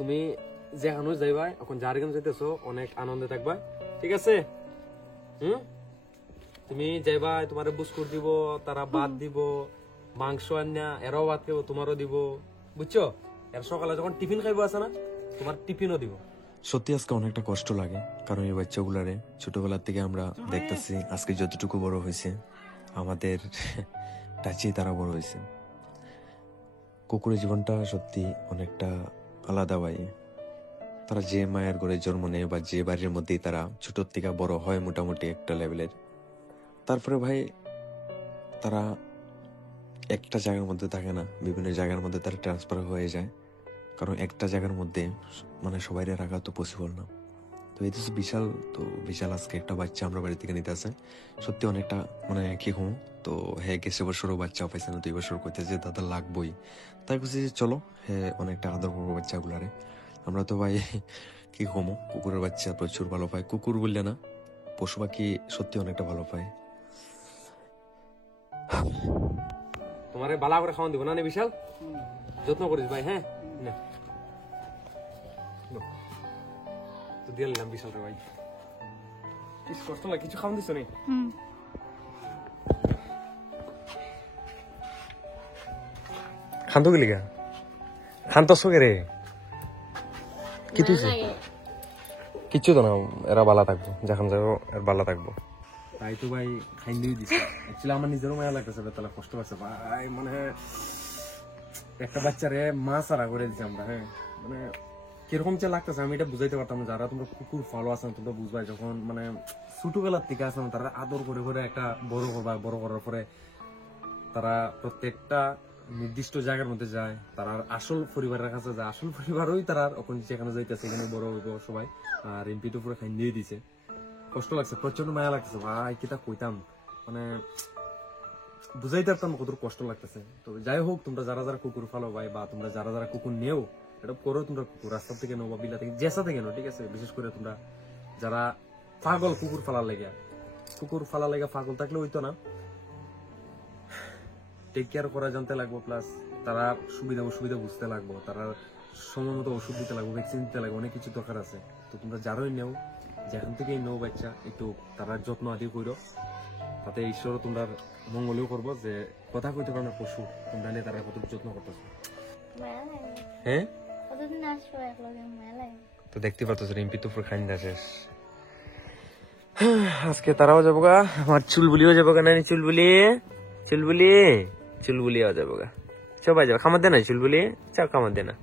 তুমি যেখানে যাইবা এখন যার গান যাইতেছো অনেক আনন্দে থাকবা, ঠিক আছে? তুমি যাইবা, তোমার বুস্কুট দিব, তারা ভাত দিব, মাংস আনিয়া এরাও ভাত খাবো, তোমারও দিব, বুঝছো? এর সকালে যখন টিফিন খাইবো আছে না, তোমার টিফিনও দিব। সত্যি আজকে অনেকটা কষ্ট লাগে, কারণ এই বাচ্চাগুলারে ছোটবেলার থেকে আমরা দেখতেছি আজকে যতটুকু বড় হয়েছে আমাদের টাচেই তারা বড় হয়েছে। কুকুরের জীবনটা সত্যি অনেকটা আলাদা ভাই। তারা যে মায়ের ঘরে জন্ম নেয় বা যে বাড়ির মধ্যেই তারা ছোটোর থেকে বড় হয় মোটামুটি একটা লেভেলের, তারপরে ভাই তারা একটা জায়গার মধ্যে থাকে না, বিভিন্ন জায়গার মধ্যে তারা ট্রান্সফার হয়ে যায়, কারণ একটা জায়গার মধ্যে মানে সবাই রাখা তো পসিবল না। তো এই তো বিশাল, তো বিশাল আজকে একটা বাচ্চা আমরা বাড়ি থেকে নিতে আসে, সত্যি অনেকটা মানে কি হম। তো হ্যাঁ গেছে বছরও বাচ্চা পাইছে না, 2 বছর করতেছে দাদা লাগবই, তাই বলছি যে চলো হ্যাঁ অনেকটা আদর করবো বাচ্চাগুলারে। আমরা তো ভাই কি হমো, কুকুরের বাচ্চা প্রচুর ভালো পায়, কুকুর বললে না পশু পাখি সত্যি অনেকটা ভালো পায়। তোমারে বালা করে খাওয়ান দিব না নে বিশাল, যত্ন করিস ভাই। হ্যাঁ তো দিয়ে নিলাম বিশাল রে ভাই, কিছু কষ্ট লাগে, কিছু খাওয়ান দিছ নি? খান তো গেলি গা, খান তো সোকে রে, কি তুই কিচ্ছু তো না, এরা বালা থাকবো, যখন যাবো এর বালা থাকবো। তাই তো ভাই খাইন দিয়ে দিছি। অ্যাকচুয়ালি আমার নিজেরও মায়া লাগতেছে, তাহলে কষ্ট লাগছে ভাই, মানে একটা বাচ্চারে মা সারা করে দিছি আমরা। হ্যাঁ মানে কিরকম যে লাগতেছে আমি এটা বুঝাইতে পারতাম না। যারা তোমরা কুকুর ফলো আছেন তোমরা বুঝবাই, যখন মানে ছোটবেলার থেকে আছেন তারা আদর করে করে একটা বড় করবা, বড় করার পরে তারা প্রত্যেকটা নির্দিষ্ট জায়গার মধ্যে যায়, তারা আসল পরিবারের কাছে যায়, আসল পরিবারই তারা এখন যেখানে যাইতেছে সেখানে বড় হইব সবাই। আর এমপিটা পুরো খাই দিয়ে দিছে, কষ্ট লাগছে, প্রচন্ড মায়া লাগতেছে ভাই, কি তা কইতাম, মানে বুঝাইতে পারতাম কত কষ্ট লাগতেছে। তো যাই হোক, তোমরা যারা যারা কুকুর ফালো ভাই, বা তোমরা যারা যারা কুকুর নেও, এটা করো, তোমরা কুকুর রাস্তা থেকে নেও বা বিলা থেকে জেসা থেকে নেও, ঠিক আছে? বিশেষ করে তোমরা যারা পাগল কুকুর ফালার লেগে, কুকুর ফালার লেগে পাগল থাকলে হইতো না, টেক কেয়ার করা জানতে লাগবো, প্লাস তারা সুবিধা অসুবিধা বুঝতে লাগবো, তারা সময় মতো ওষুধ দিতে লাগবো, ভ্যাকসিন দিতে লাগবে, অনেক কিছু দরকার আছে। তো তোমরা যারাই নেও, যেখান থেকেই নেও বাচ্চা, একটু তারা যত্ন আদি করো, তাতে ঈশ্বরও তোমরা মঙ্গলেও করবো। যে কথা কইতে পারো না পশু, তোমরা নিয়ে তারা কত যত্ন করতেছো। হ্যাঁ তো দেখতে পাচ্ছ রিম্পি তো পুরো খাইন্দা শেষ। আজকে তারাও যাবো গা, আমার চুলবুলিও যাবো গা, নানি চুলবুলি চুলবুলিও যাবো গা, সবাই যাবো, খামার দে না চুলবুলি, চাও খামার দে না।